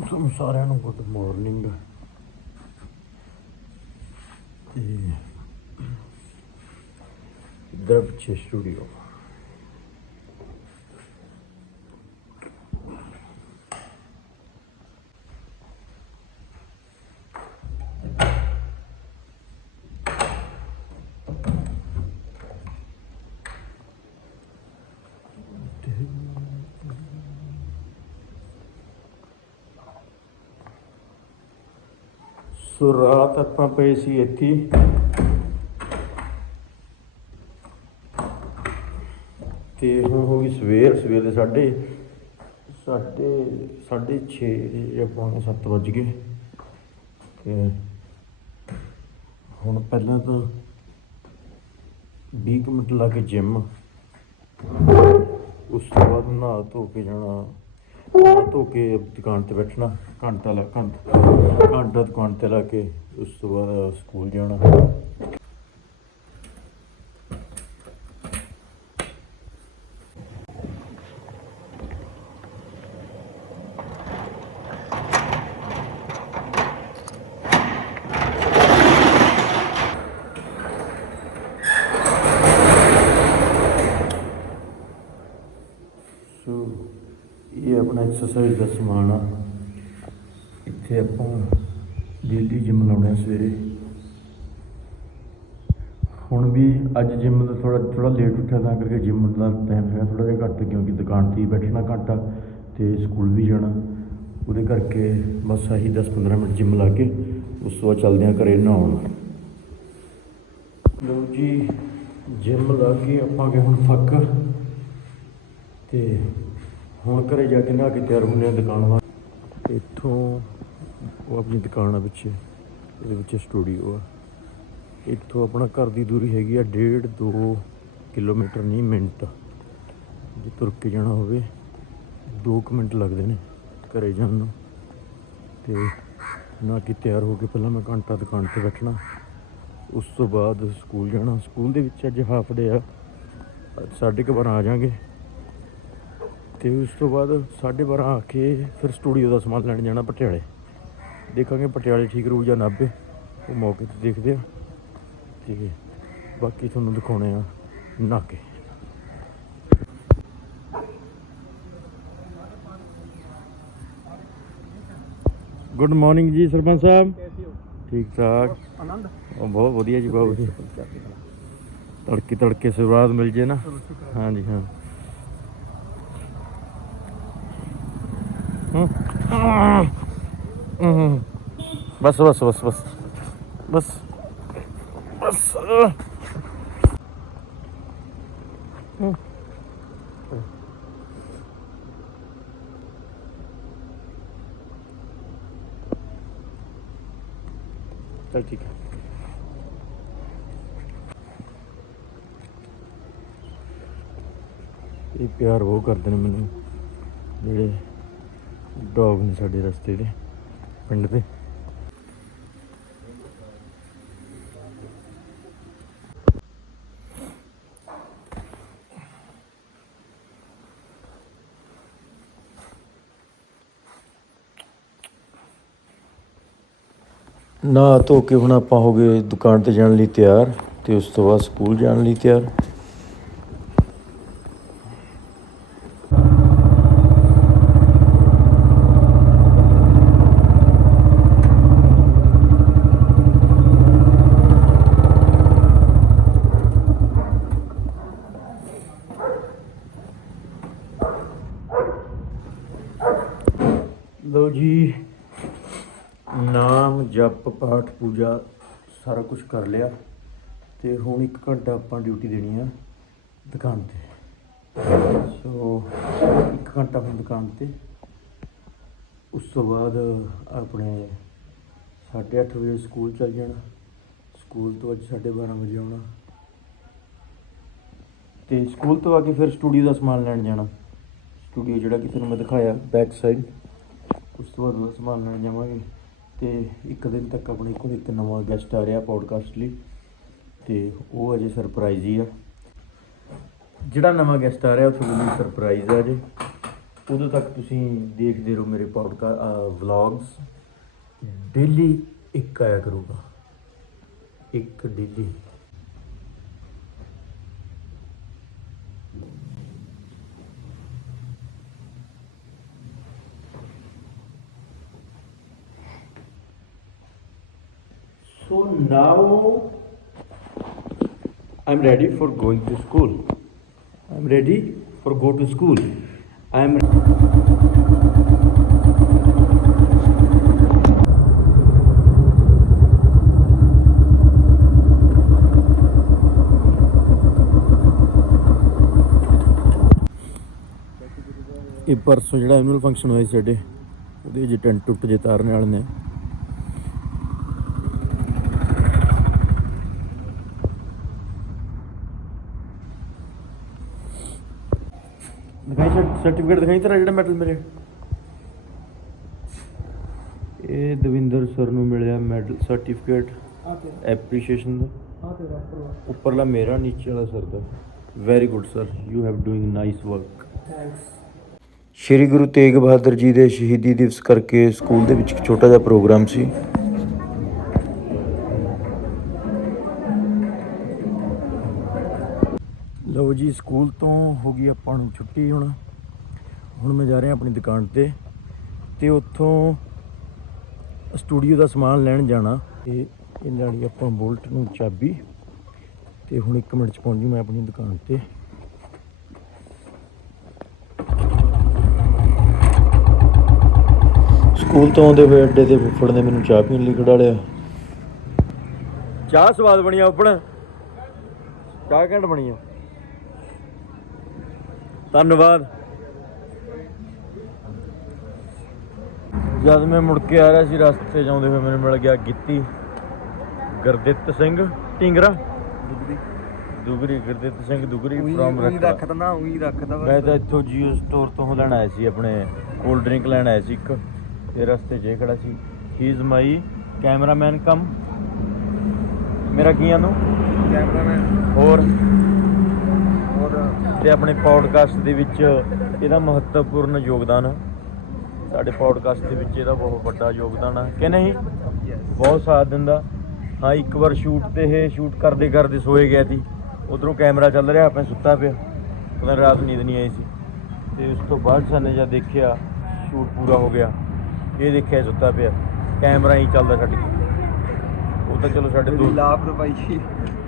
ਤੁਹਾਨੂੰ ਸਾਰਿਆਂ ਨੂੰ ਗੁੱਡ ਮਾਰਨਿੰਗ ਤੇ ਇੱਧਰ ਪਿੱਛੇ ਸਟੂਡੀਓ ਸੋ ਰਾਤ ਆਪਾਂ ਪਏ ਸੀ ਇੱਥੇ ਹੀ। ਤੇ ਹੁਣ ਹੋ ਗਈ ਸਵੇਰ ਸਵੇਰ ਦੇ ਸਾਢੇ ਸਾਢੇ ਸਾਢੇ 6 ਜਾਂ ਪੌਣੇ 7 ਵੱਜ ਗਏ ਤੇ ਹੁਣ ਪਹਿਲਾਂ ਤਾਂ 20 ਕੁ ਮਿੰਟ ਲਾ ਕੇ ਜਿਮ, ਉਸ ਤੋਂ ਬਾਅਦ ਨਹਾ ਧੋ ਕੇ ਜਾਣਾ ਨਹਾ ਧੋ ਕੇ ਦੁਕਾਨ ਤੇ ਬੈਠਣਾ, ਘੰਟਾ ਲਾ ਘੰਟਾ ਘੰਟਾ ਦੁਕਾਨ ਤੇ ਲਾ ਕੇ ਉਸ ਤੋਂ ਬਾਅਦ ਸਕੂਲ ਜਾਣਾ। ਸੋ ਇਹ ਆਪਣਾ ਐਕਸਰਸਾਈਜ਼ ਦਾ ਸਮਾਨ ਆ। ਇੱਥੇ ਆਪਾਂ ਡੇਲੀ ਜਿਮ ਲਾਉਣੇ ਆ ਸਵੇਰੇ। ਹੁਣ ਵੀ ਅੱਜ ਜਿਮ ਦਾ ਥੋੜਾ ਥੋੜਾ ਲੇਟ ਉੱਠਿਆ ਤਾਂ ਕਰਕੇ ਜਿਮ ਦਾ ਟਾਈਮ ਹੈਗਾ ਥੋੜਾ ਜਿਹਾ ਘੱਟ, ਕਿਉਂਕਿ ਦੁਕਾਨ ਤੇ ਹੀ ਬੈਠਣਾ ਆ ਤੇ ਸਕੂਲ ਵੀ ਜਾਣਾ। ਉਹਦੇ ਕਰਕੇ ਬਸ ਆਹੀ 10-15 ਮਿੰਟ ਜਿਮ ਲਾ ਕੇ ਉਸ ਤੋਂ ਬਾਅਦ ਚੱਲਦੇ ਆ ਘਰੇ ਨਹਾਉਣ। ਲਓ ਜੀ ਜਿਮ ਲਾ ਕੇ ਆਪਾਂ ਗਏ ਹੁਣ ਥੱਕ। ਤੇ ਹੁਣ ਘਰੇ ਜਾ ਕੇ ਨਾ ਕੇ ਤਿਆਰ ਹੁੰਦੇ ਆ ਦੁਕਾਨ ਵਾ ਇੱਥੋਂ ਉਹ ਆਪਣੀ ਦੁਕਾਨ ਆ ਪਿੱਛੇ, ਇਹਦੇ ਵਿੱਚ ਸਟੂਡੀਓ ਆ। ਇੱਥੋਂ ਆਪਣਾ ਘਰ ਦੀ ਦੂਰੀ ਹੈਗੀ ਆ ਡੇਢ 2 ਕਿਲੋਮੀਟਰ ਨਹੀਂ ਮਿੰਟ। ਜੇ ਤੁਰ ਕੇ ਜਾਣਾ ਹੋਵੇ 2 ਮਿੰਟ ਲੱਗਦੇ ਨੇ ਘਰੇ ਜਾਣ ਨੂੰ। ਤੇ ਨਾ ਕਿ ਤਿਆਰ ਹੋ ਕੇ ਪਹਿਲਾਂ ਮੈਂ ਘੰਟਾ ਦੁਕਾਨ ਤੇ ਬੈਠਣਾ। ਉਸ ਤੋਂ ਬਾਅਦ ਸਕੂਲ ਜਾਣਾ। ਸਕੂਲ ਦੇ ਵਿੱਚ ਅੱਜ ਹਾਫ ਡੇ ਆ। ਅੱਜ ਸਾਢੇ ਕੁ ਬਾਰਾਂ ਆ ਜਾਾਂਗੇ। ਤੇ ਉਸ ਤੋਂ ਬਾਅਦ 12:30 ਆ ਕੇ ਫਿਰ ਸਟੂਡੀਓ ਦਾ ਸਮਾਨ ਲੈਣ ਜਾਣਾ ਪਟਿਆਲੇ। ਦੇਖਾਂਗੇ ਪਟਿਆਲੇ ਠੀਕ ਰਹੂ ਜਾਂ ਨਾਭੇ ਉਹ ਮੌਕੇ ਤੇ ਦੇਖਦੇ ਆ। ਤੇ ਬਾਕੀ ਤੁਹਾਨੂੰ ਦਿਖਾਉਣੇ ਆ ਨਾਕੇ। ਗੁੱਡ ਮਾਰਨਿੰਗ ਜੀ ਸਰਪੰਚ ਸਾਹਿਬ। ਠੀਕ ਠਾਕ। ਆਨੰਦ। ਬਹੁਤ ਵਧੀਆ ਜੀ ਬਹੁਤ ਵਧੀਆ। ਤੜਕੇ ਤੜਕੇ ਸ਼ੁਰੂਆਤ ਮਿਲ ਜੇ ਨਾ। ਹਾਂਜੀ ਹਾਂ। ਹੂੰ। ਹੂੰ। ਬਸ ਬਸ ਬਸ ਬਸ ਬਸ ਬਸ ਹੂੰ। ਚੱਲ ਠੀਕ ਹੈ ਇਹ ਪਿਆਰ ਉਹ ਕਰਦੇ ਨੇ ਮੈਨੂੰ ਜਿਹੜੇ ਡੌਗ ਨੇ ਸਾਡੇ ਰਸਤੇ ਦੇ, ਪਿੰਡ ਦੇ। ਨਾ ਧੋ ਕੇ ਹੁਣ ਆਪਾਂ ਹੋ ਗਏ ਦੁਕਾਨ ਤੇ ਜਾਣ ਲਈ ਤਿਆਰ ਤੇ ਉਸ ਤੋਂ ਬਾਅਦ ਸਕੂਲ ਜਾਣ ਲਈ ਤਿਆਰ। ਜਪ, ਪਾਠ, ਪੂਜਾ, ਸਾਰਾ ਕੁਝ ਕਰ ਲਿਆ ਤੇ ਹੁਣ 1 ਘੰਟਾ ਆਪਾਂ ਡਿਊਟੀ ਦੇਣੀ ਆ ਦੁਕਾਨ ਤੇ। ਸੋ 1 ਘੰਟਾ ਹੁਣ ਦੁਕਾਨ ਤੇ। ਉਸ ਤੋਂ ਬਾਅਦ ਆਪਣੇ 8:30 ਵਜੇ ਸਕੂਲ ਚੱਲ ਜਾਣਾ। ਸਕੂਲ ਤੋਂ ਅੱਜ 12:30 ਵਜੇ ਆਉਣਾ। ਤੇ ਸਕੂਲ ਤੋਂ ਆ ਕੇ ਫਿਰ ਸਟੂਡੀਓ ਦਾ ਸਮਾਨ ਲੈਣ ਜਾਣਾ। ਸਟੂਡੀਓ ਜਿਹੜਾ ਕਿ ਤੁਹਾਨੂੰ ਮੈਂ ਦਿਖਾਇਆ ਬੈਕ ਸਾਈਡ ਉਸ ਤੋਂ ਬਾਅਦ ਉਹਦਾ ਸਮਾਨ ਲੈਣ ਜਾਵਾਂਗੇ। ਤੇ ਇੱਕ ਦਿਨ ਤੱਕ ਆਪਣੇ ਕੋਲ ਇੱਕ ਨਵਾਂ ਗੈਸਟ ਆ ਰਿਹਾ ਪੋਡਕਾਸਟ ਲਈ ਤੇ ਉਹ ਅਜੇ ਸਰਪ੍ਰਾਈਜ਼ ਹੀ ਆ। ਜਿਹੜਾ ਨਵਾਂ ਗੈਸਟ ਆ ਰਿਹਾ ਉਹ ਤੁਹਾਨੂੰ ਸਰਪ੍ਰਾਈਜ਼ ਆ ਜੇ ਉਦੋਂ ਤੱਕ ਤੁਸੀਂ ਦੇਖਦੇ ਰਹੋ ਮੇਰੇ ਪੌਡਕਾਸਟ ਵਲੌਗਸ ਡੇਲੀ ਇੱਕ ਆਇਆ ਕਰੂਗਾ। ਇੱਕ daily. So now I'm ready for going to school. I'm ready for go to school. I'm ਇਹ ਪਰਸੋਂ ਜਿਹੜਾ ਐਨੂਅਲ ਫੰਕਸ਼ਨ ਹੋਇਆ ਸੀ ਸਾਡੇ ਉਹਦੇ ਜੇ ਟੈਂਟ ਟੁੱਟ ਜੇ ਤਾਰਨ ਵਾਲੇ ਨੇ ਦਿਖਾਈ ਸਰਟੀਫਿਕੇਟ ਦਿਖਾਈ ਤੇਰਾ ਜਿਹੜਾ ਮੈਡਲ ਮਿਲਿਆ? ਇਹ ਦਵਿੰਦਰ ਸਰ ਨੂੰ ਮਿਲਿਆ ਮੈਡਲ ਸਰਟੀਫਿਕੇਟ ਆ ਤੇਰਾ। ਐਪਰੀਸ਼ੀਏਸ਼ਨ ਦਾ। ਆ ਤੇਰਾ ਉੱਪਰਲਾ। ਉੱਪਰਲਾ ਮੇਰਾ ਨੀਚੇ ਵਾਲਾ sir the. Very good sir you have doing nice work thanks Shri Guru Tegh Bahadur ji ਦੇ ਸ਼ਹੀਦੀ ਦਿਵਸ ਕਰਕੇ ਸਕੂਲ ਦੇ ਵਿੱਚ ਇੱਕ ਛੋਟਾ ਜਿਹਾ ਪ੍ਰੋਗਰਾਮ ਸੀ। ਜੀ, ਸਕੂਲ ਤੋਂ ਹੋ ਗਈ ਆਪਾਂ ਨੂੰ ਛੁੱਟੀ ਹੁਣ। ਹੁਣ ਮੈਂ ਜਾ ਰਿਹਾ ਆਪਣੀ ਦੁਕਾਨ ਤੇ ਤੇ ਉੱਥੋਂ ਸਟੂਡੀਓ ਦਾ ਸਮਾਨ ਲੈਣ ਜਾਣਾ। ਤੇ ਇਹ ਲੈਣੀ ਆਪਾਂ ਬੋਲਟ ਨੂੰ ਚਾਬੀ ਤੇ ਹੁਣ 1 ਮਿੰਟ ਚ ਪਹੁੰਚ ਜੂ ਮੈਂ ਆਪਣੀ ਦੁਕਾਨ ਤੇ। ਸਕੂਲ ਤੋਂ ਆਉਂਦੇ ਹੋਏ ਅੱਡੇ ਤੇ ਫੁੱਫੜ ਨੇ ਮੈਨੂੰ ਚਾਹ ਪੀਣ ਲਈ ਖੜਾ ਲਿਆ। ਚਾਹ ਸਵਾਦ ਬਣੀ ਆ ਚਾਹ ਘੈਂਟ ਬਣੀ ਆ। ਧੰਨਵਾਦ। ਜਦ ਮੈਂ ਮੁੜ ਕੇ ਆ ਰਿਹਾ ਸੀ ਰਸਤੇ 'ਚ ਆਉਂਦੇ ਹੋਏ ਮੈਨੂੰ ਮਿਲ ਗਿਆ ਗਿੱਤੀ। ਗੁਰਦਿੱਤ ਸਿੰਘ ਢਿੰਗਰਾ। ਦੁਗਰੀ। ਗੁਰਦਿੱਤ ਸਿੰਘ ਦੁਗਰੀ ਫਰੋਮ ਰੱਖਾ ਦਿੰਦਾ ਉਹੀ ਰੱਖਦਾ ਮੈਂ ਤਾਂ ਇੱਥੋਂ ਜੀਓ ਸਟੋਰ ਤੋਂ ਲੈਣ ਆਇਆ ਸੀ ਆਪਣੇ ਕੋਲਡ ਡਰਿੰਕ ਲੈਣ ਆਇਆ ਸੀ ਇੱਕ। ਤੇ ਰਸਤੇ 'ਚ ਇਹ ਖੜਾ ਸੀ। ਹੀ ਇਜ਼ ਮਾਈ ਕੈਮਰਾਮੈਨ ਕਮ ਮੇਰਾ ਕੀ ਆ ਨੂੰ ਕੈਮਰਾਮੈਨ ਹੋਰ? ਤੇ ਆਪਣੇ ਪੌਡਕਾਸਟ ਦੇ ਵਿੱਚ ਇਹਦਾ ਮਹੱਤਵਪੂਰਨ ਯੋਗਦਾਨ। ਆ। ਸਾਡੇ ਪੌਡਕਾਸਟ ਦੇ ਵਿੱਚ ਇਹਦਾ ਬਹੁਤ ਵੱਡਾ ਯੋਗਦਾਨ ਆ। ਕਿ ਨਹੀਂ? ਬਹੁਤ ਸਾਥ ਦਿੰਦਾ। ਹਾਂ ਇੱਕ ਵਾਰ ਸ਼ੂਟ ਤੇ ਇਹ ਸ਼ੂਟ ਕਰਦੇ ਕਰਦੇ ਸੋਏ ਗਿਆ ਸੀ। ਉਧਰੋਂ ਕੈਮਰਾ ਚੱਲ ਰਿਹਾ ਆਪੇ ਸੁੱਤਾ ਪਿਆ। ਉਹਦਾ ਰਾਤ ਨੀਂਦ ਨਹੀਂ ਆਈ ਸੀ। ਤੇ ਉਸ ਤੋਂ ਬਾਅਦ ਸਾਨੇ ਜਦ ਦੇਖਿਆ ਸ਼ੂਟ ਪੂਰਾ ਹੋ ਗਿਆ। ਇਹ ਦੇਖਿਆ ਸੁੱਤਾ ਪਿਆ। ਕੈਮਰਾ ਹੀ ਚੱਲਦਾ ਛੱਡ ਕੇ ਉਹ ਤਾਂ ਚਲੋ ਸਾਡੇ ਦੋ ਲਾਪਰਵਾਹੀ।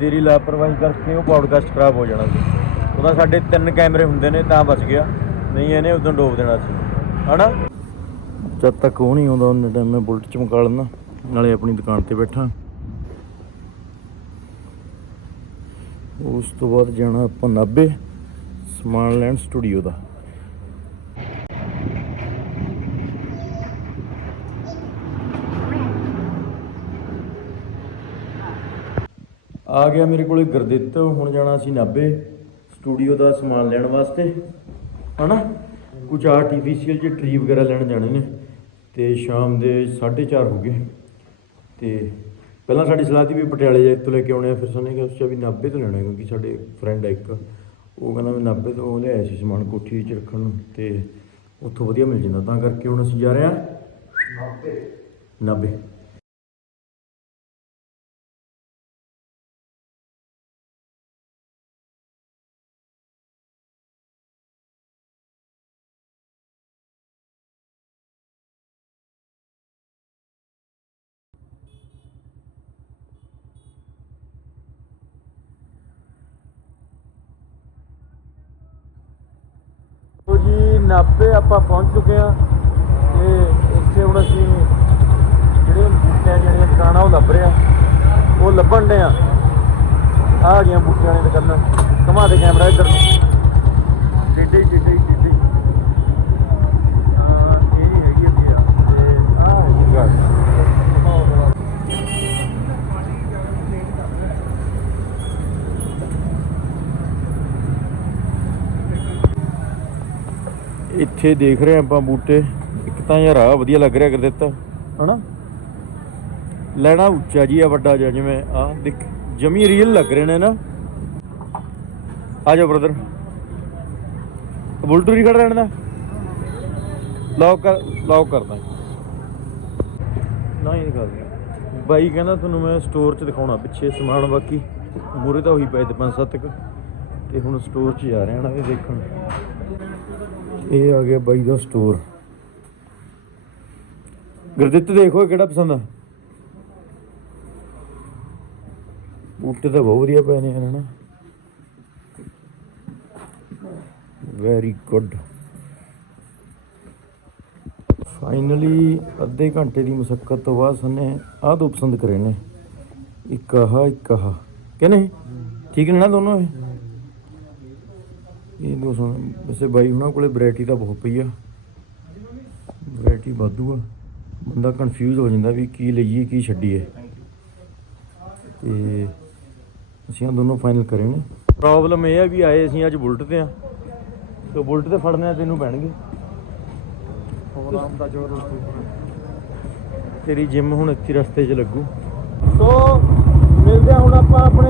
ਤੇਰੀ ਲਾਪਰਵਾਹੀ ਕਰਕੇ ਉਹ ਪੌਡਕਾਸਟ ਖਰਾਬ ਹੋ ਜਾਣਾ ਸੀ। ਉਹਦਾ ਸਾਡੇ ਤਿੰਨ ਕੈਮਰੇ ਹੁੰਦੇ ਨੇ, ਤਾਂ ਬਚ ਗਿਆ। ਨਹੀਂ, ਇਹਨੇ ਉਦੋਂ ਡੋਬ ਦੇਣਾ ਸੀ। ਹਨਾ? ਜਦ ਤੱਕ ਉਹ ਨਹੀਂ ਆਉਂਦਾ, ਉਹਨੇ ਟਾਈਮ ਮੈਂ ਬੁਲਟ ਚਮਕਾ ਲੈਣਾ ਨਾਲੇ ਆਪਣੀ ਦੁਕਾਨ ਤੇ ਬੈਠਾ। ਉਸ ਤੋਂ ਬਾਅਦ ਜਾਣਾ ਆਪਾਂ ਨਾਭੇ, ਸਮਾਨ ਲੈਣ ਸਟੂਡੀਓ ਦਾ। ਆ ਗਿਆ ਮੇਰੇ ਕੋਲੇ ਗੁਰਦਿੱਤ, ਹੁਣ ਜਾਣਾ ਸੀ ਨਾਭੇ। ਸਟੂਡੀਓ ਦਾ ਸਮਾਨ ਲੈਣ ਵਾਸਤੇ ਹਨਾ? ਕੁਝ ਆਰਟੀਫੀਸ਼ੀਅਲ ਜਿਹੇ ਟਰੀ ਵਗੈਰਾ ਲੈਣ ਜਾਣੇ ਨੇ ਤੇ ਸ਼ਾਮ ਦੇ 4:30 ਹੋ ਗਏ। ਤੇ ਪਹਿਲਾਂ ਸਾਡੀ ਸਲਾਹ ਸੀ ਵੀ ਪਟਿਆਲੇ ਜਾ ਤੋਂ ਲੈ ਕੇ ਆਉਣੇ ਆ ਫਿਰ ਸਾਨੂੰ ਕਿ ਵੀ ਨਾਭੇ ਤੋਂ ਲੈਣਾ ਕਿਉਂਕਿ ਸਾਡੇ ਫਰੈਂਡ ਆ ਇੱਕ ਉਹ ਕਹਿੰਦਾ ਮੈਂ ਨਾਭੇ ਤੋਂ ਲਿਆਇਆ ਸੀ ਸਮਾਨ ਕੋਠੀ 'ਚ ਰੱਖਣ ਨੂੰ ਤੇ ਉੱਥੋਂ ਵਧੀਆ ਮਿਲ ਜਾਂਦਾ ਤਾਂ ਕਰਕੇ ਹੁਣ ਅਸੀਂ ਜਾ ਰਹੇ ਹਾਂ ਨਾਭੇ। ਉਹ ਜੀ ਨਾਭੇ ਆਪਾਂ ਪਹੁੰਚ ਚੁੱਕੇ ਆ ਤੇ ਇੱਥੇ ਹੁਣ ਅਸੀਂ ਜਿਹੜੇ ਬੂਟਿਆਂ ਜਿਹੜੀਆਂ ਦੁਕਾਨਾਂ ਉਹ ਲੱਭ ਰਹੇ ਆ ਉਹ ਲੱਭਣ ਦੇ ਆ ਆ ਗਈਆਂ ਬੂਟਿਆਂ ਵਾਲੀਆਂ ਦੁਕਾਨਾਂ। ਘੁਮਾ ਦੇ ਕੈਮਰਾ ਇੱਧਰ ਨੂੰ ਡਿੱਡੀ ਡਿੱਡੀ ਹਾਂ ਇਹ ਹੀ ਹੈਗੀ ਇੱਥੇ ਆ ਤੇ ਆ ਹੈਗਾ ਇੱਥੇ ਦੇਖ ਰਹੇ ਆਪਾਂ ਬੂਟੇ। ਇੱਕ ਤਾਂ ਯਾਰ ਆ ਵਧੀਆ ਲੱਗ ਰਿਹਾ ਕਰ ਦਿੱਤਾ ਹਨਾ? ਲੈਣਾ ਉੱਚਾ ਜੀ ਆ, ਵੱਡਾ ਜਿਹਾ ਜਿਵੇਂ ਆ ਦੇਖ, ਜਮੀ ਰੀਅਲ ਲੱਗ ਰਹੇ ਨੇ ਨਾ। ਆ ਜਾ ਬ੍ਰਦਰ ਬੁਲਟੂ ਨਹੀਂ ਖੜ ਰਹਿਣ ਦਾ। ਲੌਕ ਕਰ ਲੌਕ ਕਰਦਾ। ਨਾ ਹੀ ਨਹੀਂ। ਬਾਈ ਕਹਿੰਦਾ ਤੁਹਾਨੂੰ ਮੈਂ ਸਟੋਰ 'ਚ ਦਿਖਾਉਣਾ, ਪਿੱਛੇ ਸਮਾਨ ਬਾਕੀ। ਮੂਰੇ ਤਾਂ ਉਹੀ ਪਏ ਤੇ ਪੰਜ ਸੱਤ ਕੁ। ਤੇ ਹੁਣ ਸਟੋਰ 'ਚ ਜਾ ਰਹੇ ਹਾਂ ਨਾ ਇਹ ਦੇਖਣ। ਇਹ ਆ ਗਿਆ ਬਾਈ ਦਾ ਸਟੋਰ ਗੁਰਦਿੱਤ ਦੇਖੋ ਕਿਹੜਾ ਪਸੰਦ ਆ। ਬੂਟੇ ਤਾਂ ਬਹੁਤ ਵਧੀਆ ਪਏ ਨੇ ਹਨਾ। ਵੈਰੀ ਗੁੱਡ ਫਾਈਨਲੀ ਅੱਧੇ ਘੰਟੇ ਦੀ ਮੁਸ਼ਕਲ ਤੋਂ ਬਾਅਦ ਸਨੇ ਆਹ ਦੋ ਪਸੰਦ ਕਰੇ ਨੇ। ਇੱਕ ਆਹ ਇੱਕ ਆਹ। ਕਹਿੰਦੇ ਠੀਕ ਨੇ ਨਾ ਦੋਨੋਂ ਇਹ? ਇਹ ਦੋ ਸੋਹਣੇ ਵੈਸੇ ਬਾਈ ਹੁਣਾਂ ਕੋਲੇ ਵੈਰਾਈਟੀ ਤਾਂ ਬਹੁਤ ਪਈ ਆ। ਵੈਰਾਈਟੀ ਵਾਧੂ ਆ। ਬੰਦਾ ਕਨਫਿਊਜ਼ ਹੋ ਜਾਂਦਾ ਵੀ ਕੀ ਲਈਏ, ਕੀ ਛੱਡੀਏ। ਤੇ ਅਸੀਂ ਦੋਨੋਂ ਫਾਈਨਲ ਕਰੇ ਨੇ। ਪ੍ਰੋਬਲਮ ਇਹ ਆ ਵੀ ਆਏ ਅਸੀਂ ਅੱਜ ਬੁਲਟ ਤੇ ਆ। ਤੇ ਬੁਲਟ ਤੇ ਫੜਨੇ ਆ ਤੈਨੂੰ ਪੈਣਗੇ। ਪ੍ਰੋਗਰਾਮ ਦਾ ਜੋਰ ਤੇਰੀ ਜਿਮ ਹੁਣ ਇੱਥੇ ਰਸਤੇ 'ਚ ਲੱਗੂ। ਸੋ ਮਿਲਦੇ ਆ ਹੁਣ ਆਪਾਂ ਆਪਣੇ